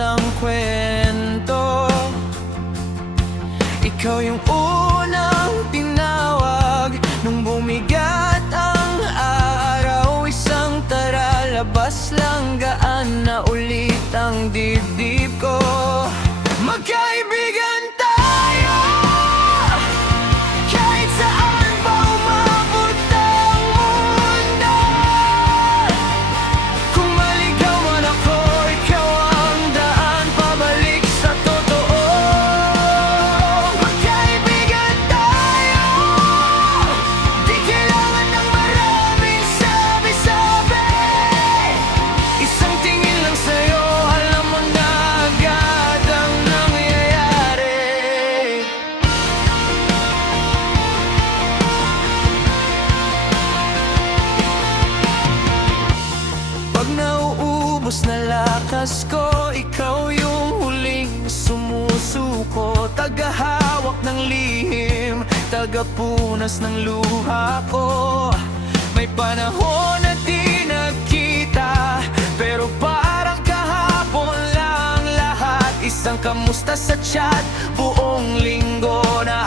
walang kwento. Ikaw yung unang tinawag nung bumigat ang araw. Isang tara, labas lang, gaan na ulit ang dibdib ko. Magkaibigan tayo, kahit saan pa umabot ang mundo. Kung maligaw man ako, ikaw ang daan pabalik sa totoo. Magkaibigan tayo, di kailangan ng maraming sabi-sabi. Isang tingin lang sa'yo, alam mo na agad ang nangyayari. Pag nauubos na lakas ko, ikaw yung huling sumusuko. Tagahawak ng lihim, tagapunas ng luha ko. May panahon na di nagkita, pero parang kahapon lang lahat. Isang kamusta sa chat, buong linggo na